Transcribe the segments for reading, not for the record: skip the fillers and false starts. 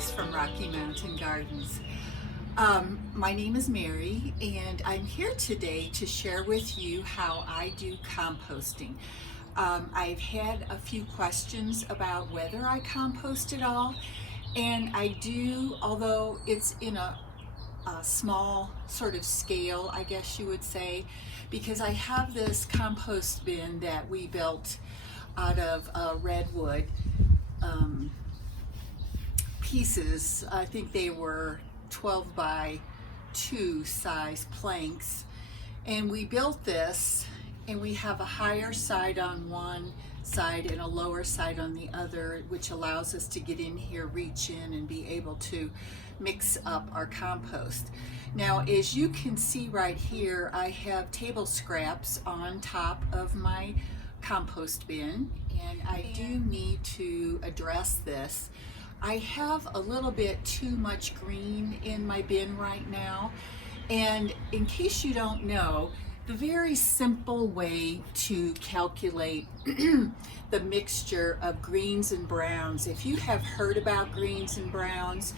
Grace from Rocky Mountain Gardens. My name is Mary, and I'm here today to share with you how I do composting. I've had a few questions about whether I compost at all, and I do, although it's in a small sort of scale, I guess you would say, because I have this compost bin that we built out of redwood pieces. I think they were 12 by 2 size planks, and we built this, and we have a higher side on one side and a lower side on the other, which allows us to get in here, reach in, and be able to mix up our compost. Now, as you can see right here, I have table scraps on top of my compost bin, and I do need to address this. I have a little bit too much green in my bin right now, and in case you don't know, the very simple way to calculate the mixture of greens and browns, if you have heard about greens and browns,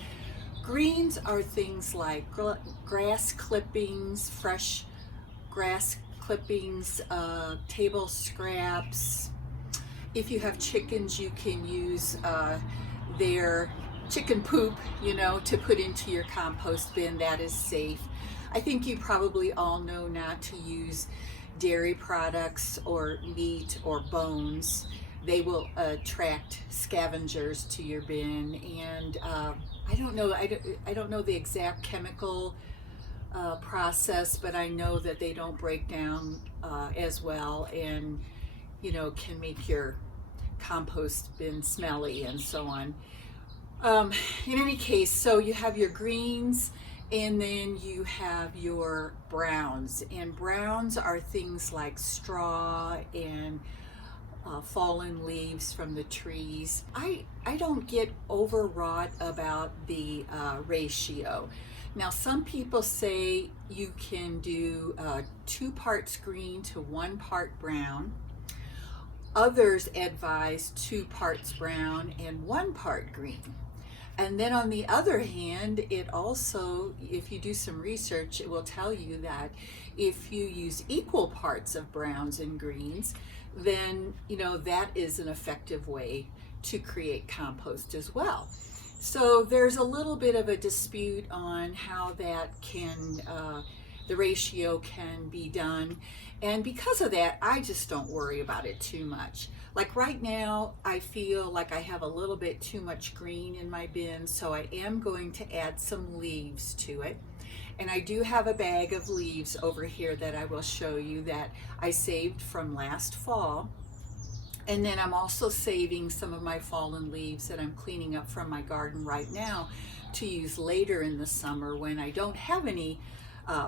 greens are things like grass clippings, fresh grass clippings, table scraps. If you have chickens, you can use their chicken poop, to put into your compost bin. That is safe. I think you probably all know not to use dairy products or meat or bones. They will attract scavengers to your bin, and I don't know the exact chemical process, but I know that they don't break down as well, and can make your compost bin smelly and so on. In any case, so you have your greens, and then you have your browns, and browns are things like straw and fallen leaves from the trees. I don't get overwrought about the ratio. Now, some people say you can do 2 parts green to 1 part brown. Others advise 2 parts brown and 1 part green. And then on the other hand, it also, if you do some research, it will tell you that if you use equal parts of browns and greens, then that is an effective way to create compost as well. So there's a little bit of a dispute on how that can, the ratio can be done. And because of that, I just don't worry about it too much. Like right now, I feel like I have a little bit too much green in my bin, so I am going to add some leaves to it. And I do have a bag of leaves over here that I will show you that I saved from last fall. And then I'm also saving some of my fallen leaves that I'm cleaning up from my garden right now to use later in the summer when I don't have any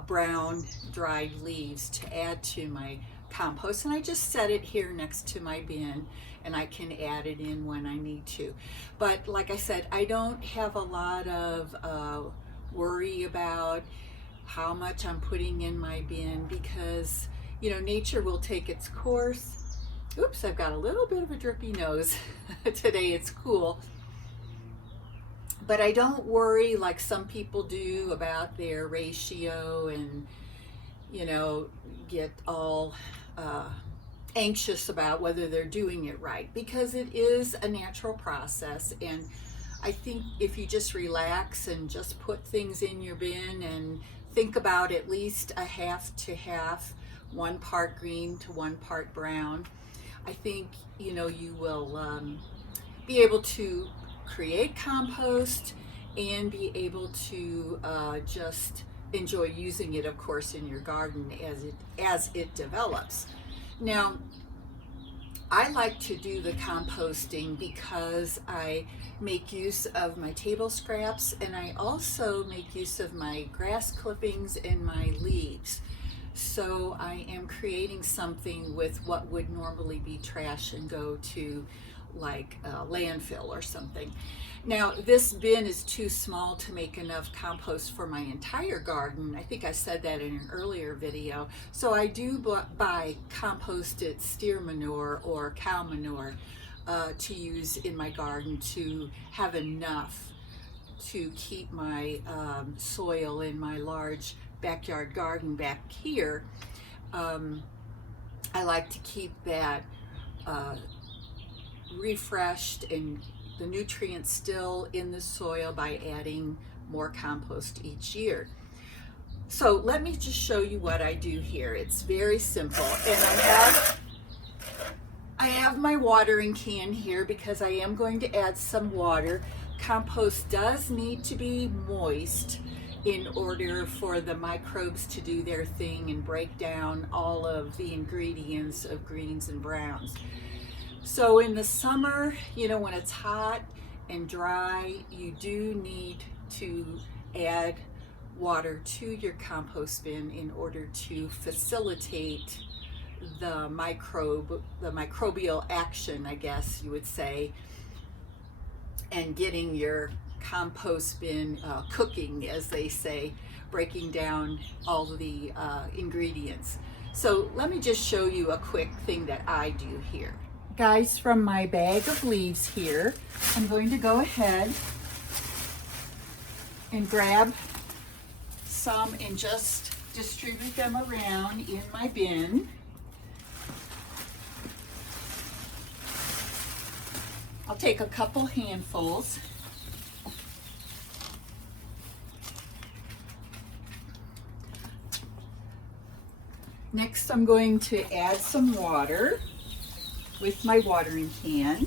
brown dried leaves to add to my compost. And I just set it here next to my bin, and I can add it in when I need to. But like I said, I don't have a lot of worry about how much I'm putting in my bin, because nature will take its course. Oops, I've got a little bit of a drippy nose. Today it's cool. But I don't worry like some people do about their ratio and, get all anxious about whether they're doing it right, because it is a natural process. And I think if you just relax and just put things in your bin and think about at least a half to half, 1 part green to 1 part brown, I think, you will be able to create compost and be able to just enjoy using it, of course, in your garden as it develops. Now, I like to do the composting because I make use of my table scraps, and I also make use of my grass clippings and my leaves. So I am creating something with what would normally be trash and go to like landfill or something. Now, this bin is too small to make enough compost for my entire garden. I think I said that in an earlier video. So I do buy composted steer manure or cow manure to use in my garden to have enough to keep my soil in my large backyard garden back here, I like to keep that refreshed and the nutrients still in the soil by adding more compost each year. So let me just show you what I do here. It's very simple, and I have my watering can here because I am going to add some water. Compost does need to be moist in order for the microbes to do their thing and break down all of the ingredients of greens and browns. So in the summer, you know, when it's hot and dry, you do need to add water to your compost bin in order to facilitate the microbial action, I guess you would say, and getting your compost bin cooking, as they say, breaking down all the ingredients. So let me just show you a quick thing that I do here. Guys, from my bag of leaves here, I'm going to go ahead and grab some and just distribute them around in my bin. I'll take a couple handfuls. Next, I'm going to add some water with my watering can.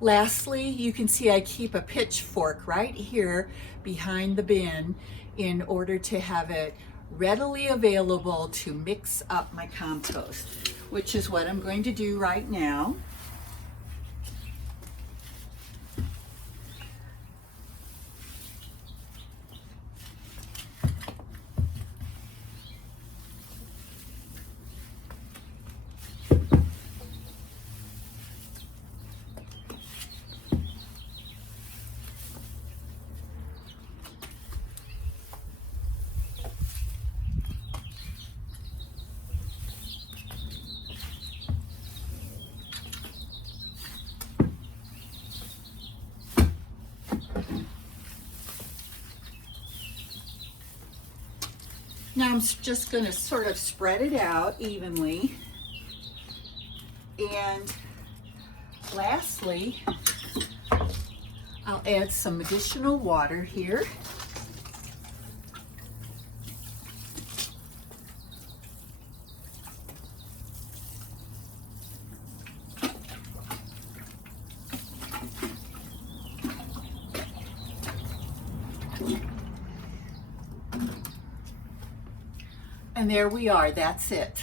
Lastly, you can see I keep a pitchfork right here behind the bin in order to have it readily available to mix up my compost, which is what I'm going to do right now. Now I'm just going to sort of spread it out evenly. And lastly, I'll add some additional water here. And there we are, that's it.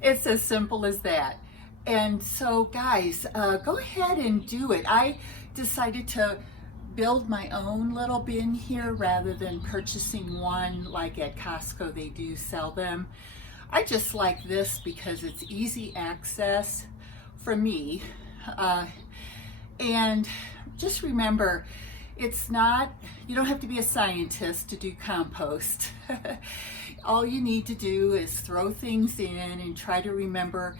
It's as simple as that. And so guys, go ahead and do it. I decided to build my own little bin here rather than purchasing one like at Costco. They do sell them. I just like this because it's easy access for me. And just remember, it's not, you don't have to be a scientist to do compost. All you need to do is throw things in and try to remember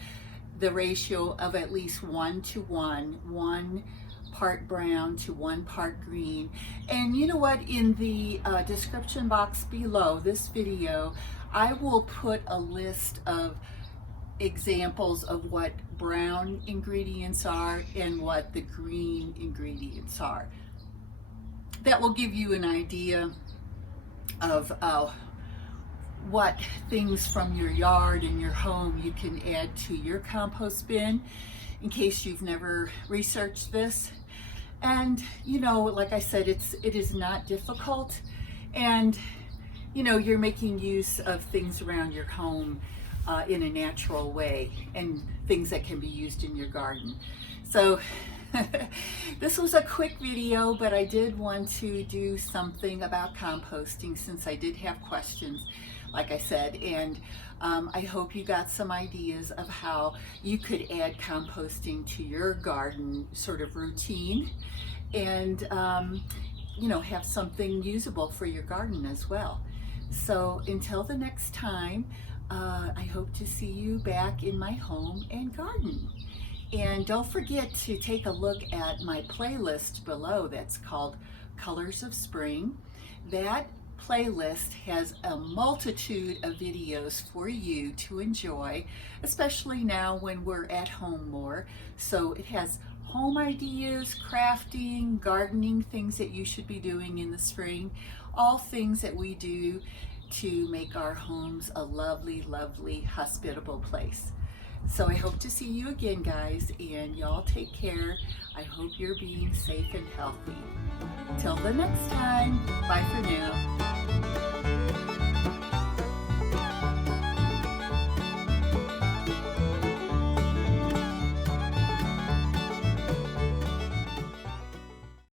the ratio of at least 1:1, 1 part brown to 1 part green. And you know what, in the description box below this video, I will put a list of examples of what brown ingredients are and what the green ingredients are. That will give you an idea of what things from your yard and your home you can add to your compost bin in case you've never researched this. And you know, like I said, it is not difficult, and you know, you're making use of things around your home in a natural way, and things that can be used in your garden. So this was a quick video, but I did want to do something about composting since I did have questions, like I said, and I hope you got some ideas of how you could add composting to your garden sort of routine, and you know, have something usable for your garden as well. So until the next time, I hope to see you back in my home and garden. And don't forget to take a look at my playlist below that's called Colors of Spring. That playlist has a multitude of videos for you to enjoy, especially now when we're at home more. So it has home ideas, crafting, gardening, things that you should be doing in the spring, all things that we do to make our homes a lovely, lovely, hospitable place. So I hope to see you again, guys, and y'all take care. I hope you're being safe and healthy. Till the next time, bye for now.